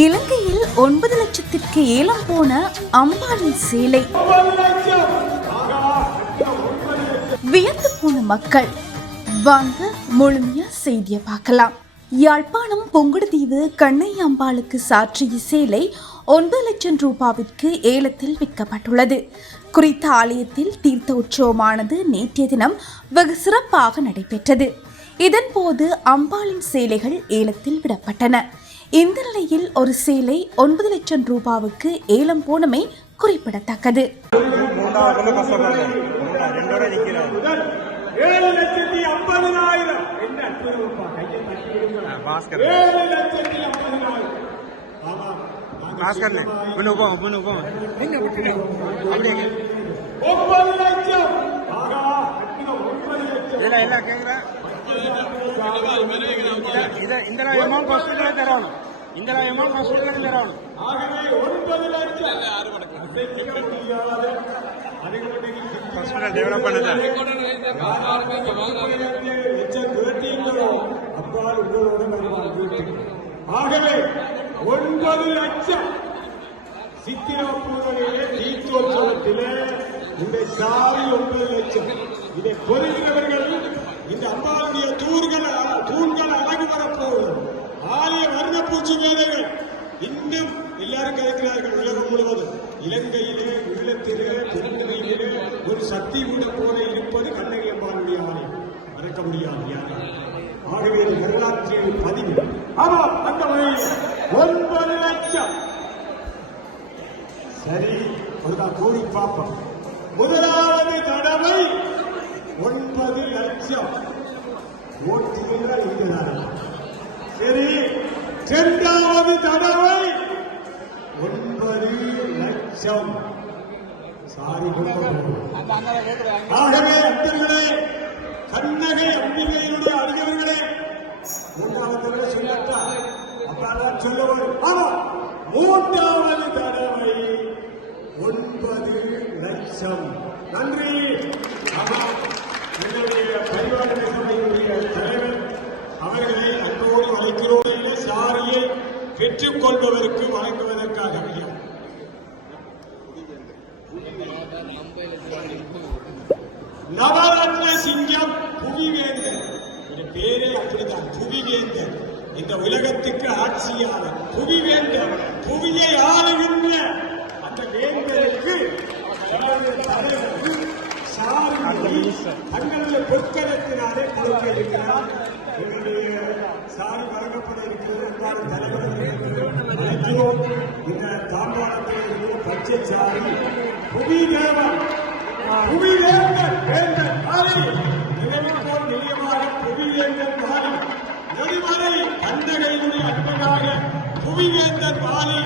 இலங்கையில் 9 லட்சத்திற்கு ஏலம் போன அம்பானின் சேலை. வியந்து போன மக்கள். வாங்க முழுமையா செய்தியை பார்க்கலாம். யாழ்ப்பாணம் புங்குடுதீவு கண்ணையா அம்பாளுக்கு சாற்றிய சேலை 9 லட்சம் ரூபாவிற்கு ஏலத்தில் விற்கப்பட்டுள்ளது. குறித்த ஆலயத்தில் தீர்த்த உற்சவமானது நேற்றைய தினம் வெகு சிறப்பாக நடைபெற்றது. இதன்போது அம்பாளின் சேலைகள் ஏலத்தில் விடப்பட்டன. இந்த நிலையில் ஒரு சேலை 9 லட்சம் ரூபாவுக்கு ஏலம் போனமை குறிப்பிடத்தக்கது. ஆகவே 9 லட்சம் சித்திரப்பூரிலே தீர்த்தோற்சவத்திலே இந்த சாரி 9 லட்சம். இதை பொறுக்கிறவர்கள் இந்த அம்பாளுடைய தூண்கள் அழகு வரப்போவது ஆலய வர்ணப்பூச்சி வேலைகள் இன்னும் எல்லாரும் கருக்கிறார்கள். உலகம் முழுவதும் இலங்கையிலே உள்ளத்திலே பெருந்தகையிலே ஒரு சக்தி கூட போல இருப்பது கண்ணகி அம்பாளுடைய ஆலயம். மறக்க முடியாது யாரும். ஆகவே வரலாற்றில் பதிவு. ஆமாம், அந்த வகையில் 9 லட்சம். சரி, ஒருதான் கூறி பார்ப்போம். முதலாவது தடவை 9 லட்சம் ஓட்டுகிறார் இருக்கிறார். சரி, இரண்டாவது தடவை 9 லட்சம் சாரி கொடுக்கப்படும். ஆகவே அன்பர்களே, கண்ணகை அம்பிகையினுடைய அறிஞர்களே, மூன்றாவது தடவை சொல்லத்தான் அப்பதான் சொல்ல வரும். ஆனால் மூன்றாவது தடவை 9 லட்சம். நன்றி. என்னுடைய பரிவார சபையினுடைய தலைவர் அவர்களை அன்போடு அழைக்கிறோம். சாரியை பெற்றுக் கொள்பவருக்கு வழங்குவதற்காக நவரத்ன சிங்கம் புவிவேந்தர். பேரே அப்படிதான், புவிவேந்தர். இந்த உலகத்துக்கு ஆட்சியாளர் புவிவேந்தர். புவியை ஆளுகின்ற அந்த வேந்தருக்கு தங்களுடைய பொற்கரத்தினாலே கொடுக்க இருக்கிறார். எங்களுடைய சாரி வழங்கப்பட இருக்கிறது. தலைவர் இந்த தாம்பாளத்தில் இருக்கிற பச்சை சாரி புவிதேவன் புவிவேந்தர் வேந்தர் மாறி நிலவிப்போல் நிலையமாக புவிவேந்தர் மாறி நெடுமலை கந்தகையினுடைய அன்பனாக புவிவேந்தர் மாறி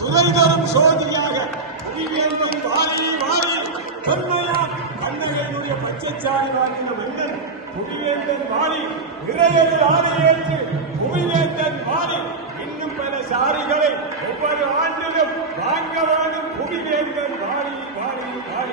துறைதரும் சோதியாக புவிவேந்தர் மாறி மாறி தொன்மையார் கந்தகையினுடைய பச்சைச்சாரி வாங்கின மன்னன் புவிவேந்தர் மாறி நிறையது ஆணையேற்று புவிவேந்தர் மாறி இன்னும் பல சாரிகளை ஒவ்வொரு ஆண்டிலும் வாங்க வாழும் புவிவேந்தர் மாறி மாறி மாறி